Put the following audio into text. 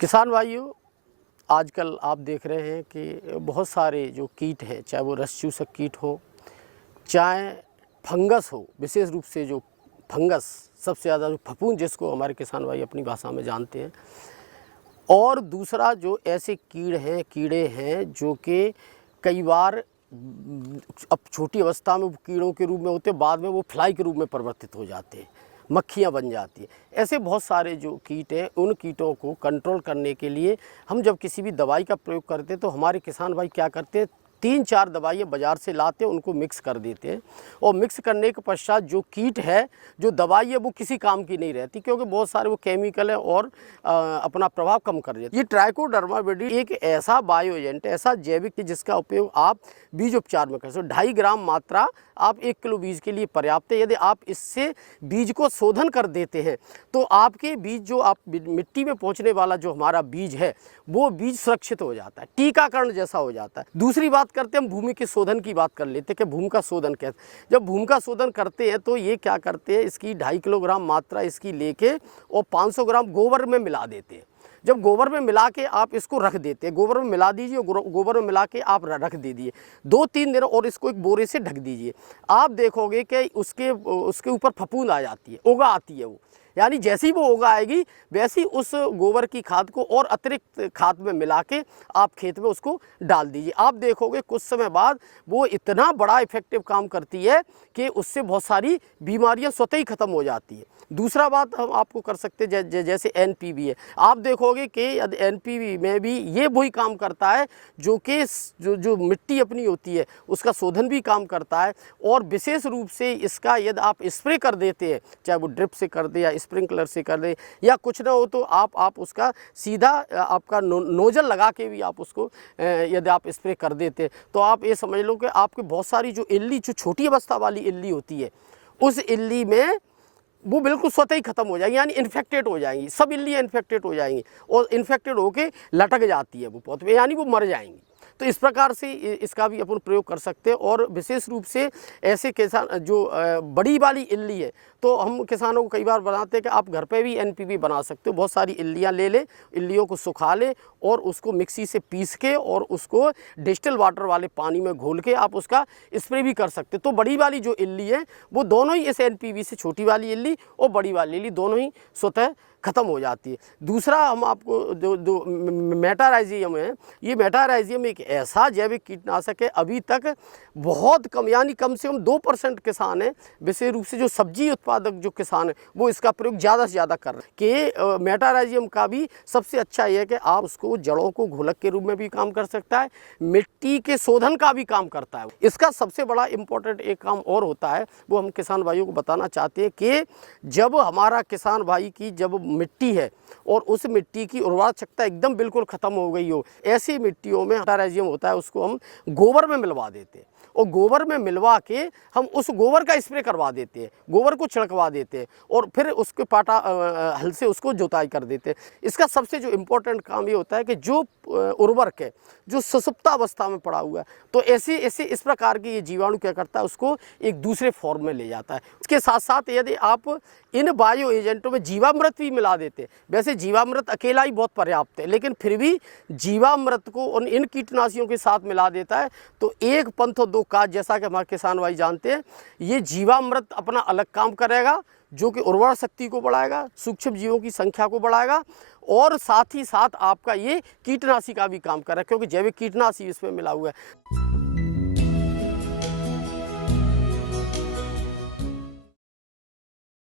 किसान भाइयों, आजकल आप देख रहे हैं कि बहुत सारे जो कीट हैं, चाहे वो रस चूसक कीट हो, चाहे फंगस हो, विशेष रूप से जो फंगस सबसे ज़्यादा, जो फफूंद जिसको हमारे किसान भाई अपनी भाषा में जानते हैं, और दूसरा जो ऐसे कीड़े हैं जो कि कई बार अब छोटी अवस्था में वो कीड़ों के रूप में होते हैं, बाद में वो फ्लाई के रूप में परिवर्तित हो जाते हैं, मक्खियाँ बन जाती हैं। ऐसे बहुत सारे जो कीट हैं, उन कीटों को कंट्रोल करने के लिए हम जब किसी भी दवाई का प्रयोग करते हैं तो हमारे किसान भाई क्या करते हैं, 3-4 दवाइयाँ बाज़ार से लाते हैं, उनको मिक्स कर देते हैं, और मिक्स करने के पश्चात जो कीट है, जो दवाई है, वो किसी काम की नहीं रहती, क्योंकि बहुत सारे वो केमिकल है और अपना प्रभाव कम कर देते हैं। ये ट्राइकोडर्मा विरिडी एक ऐसा बायो एजेंट, ऐसा जैविक है जिसका उपयोग आप बीज उपचार में कर सकते हो। 2.5 ग्राम मात्रा आप 1 किलो बीज के लिए पर्याप्त है। यदि आप इससे बीज को शोधन कर देते हैं तो आपके बीज, जो आप मिट्टी में पहुंचने वाला जो हमारा बीज है, वो बीज सुरक्षित हो जाता है, टीकाकरण जैसा हो जाता है। दूसरी बात करते हैं, हम भूमि के शोधन की बात कर लेते हैं कि भूमि का शोधन कैसे। जब भूमि का शोधन करते हैं तो ये क्या करते हैं, इसकी 2.5 किलोग्राम मात्रा इसकी लेके और 500 ग्राम गोबर में मिला देते हैं। जब गोबर में मिला के आप इसको रख देते हैं, गोबर में मिला दीजिए, गोबर में मिला के आप रख दीजिए 2-3 दिन, और इसको एक बोरे से ढक दीजिए। आप देखोगे कि उसके ऊपर फफूंद आ जाती है, उगा आती है वो, यानी जैसी वो उगा आएगी वैसी उस गोबर की खाद को और अतिरिक्त खाद में मिला के आप खेत में उसको डाल दीजिए। आप देखोगे कुछ समय बाद वो इतना बड़ा इफेक्टिव काम करती है कि उससे बहुत सारी बीमारियां स्वतः ही खत्म हो जाती है। दूसरा बात हम आपको कर सकते हैं, जैसे एनपीवी है, आप देखोगे कि एनपीवी में भी ये वही काम करता है जो कि जो मिट्टी अपनी होती है उसका शोधन भी काम करता है। और विशेष रूप से इसका यदि आप स्प्रे कर देते हैं, चाहे वो ड्रिप से कर दे या स्प्रिंकलर से कर दे, या कुछ ना हो तो आप उसका सीधा आपका नोजल लगा के भी आप उसको यदि आप स्प्रे कर देते हैं, तो आप ये समझ लो कि आपके बहुत सारी जो इल्ली, जो छोटी अवस्था वाली इल्ली होती है, उस इल्ली में वो बिल्कुल स्वतः ही खत्म हो जाएगी, यानी इन्फेक्टेड हो जाएंगी, सब इल्लियाँ इन्फेक्टेड हो जाएंगी और इन्फेक्टेड होके लटक जाती है वो पौधे पे, यानी वो मर जाएंगी। तो इस प्रकार से इसका भी अपन प्रयोग कर सकते हैं। और विशेष रूप से ऐसे किसान जो बड़ी वाली इल्ली है, तो हम किसानों को कई बार बताते हैं कि आप घर पे भी एनपीवी बना सकते हो। बहुत सारी इल्लियाँ ले लें, इल्लियों को सुखा लें और उसको मिक्सी से पीस के और उसको डिस्टिल वाटर वाले पानी में घोल के आप उसका स्प्रे भी कर सकते हो। तो बड़ी वाली जो इल्ली है वो दोनों ही इस एनपीवी से, छोटी वाली इल्ली और बड़ी वाली इल्ली दोनों ही स्वतः खत्म हो जाती है। दूसरा, हम आपको जो मेटाराइजियम है, ये मेटाराइजियम एक ऐसा जैविक कीटनाशक है, अभी तक बहुत कम, यानी कम से कम 2% किसान हैं, विशेष रूप से जो सब्जी उत्पादक जो किसान है, वो इसका प्रयोग ज़्यादा से ज़्यादा कर रहे हैं। कि मेटाराइजियम का भी सबसे अच्छा ये है कि आप उसको जड़ों को घोलक के रूप में भी काम कर सकता है, मिट्टी के शोधन का भी काम करता है। इसका सबसे बड़ा इम्पोर्टेंट एक काम और होता है, वो हम किसान भाइयों को बताना चाहते हैं कि जब हमारा किसान भाई की जब मिट्टी है और उस मिट्टी की उर्वरा शक्ति एकदम बिल्कुल ख़त्म हो गई हो, ऐसी मिट्टियों में मेटाराइजियम होता है, उसको हम गोबर में मिलवा देते हैं और गोबर में मिलवा के हम उस गोबर का स्प्रे करवा देते हैं, गोबर को छिड़कवा देते हैं और फिर उसके हल से उसको जोताई कर देते हैं। इसका सबसे जो इम्पोर्टेंट काम ये होता है कि जो उर्वरक है जो सुसुप्तावस्था में पड़ा हुआ है, तो ऐसे इस प्रकार की ये जीवाणु क्या करता है, उसको एक दूसरे फॉर्म में ले जाता है। इसके साथ साथ यदि आप इन बायो एजेंटों में जीवामृत भी मिला देते हैं, वैसे जीवामृत अकेला ही बहुत पर्याप्त है, लेकिन फिर भी जीवामृत को उन इन कीटनाशियों के साथ मिला देता है तो एक पंथ और दो काज, जैसा कि हमारे किसान भाई जानते हैं। ये जीवामृत अपना अलग काम करेगा जो कि उर्वरा शक्ति को बढ़ाएगा, सूक्ष्म जीवों की संख्या को बढ़ाएगा, और साथ ही साथ आपका ये कीटनाशी का भी काम कर रहा है, क्योंकि जैविक कीटनाशी इसमें मिला हुआ है।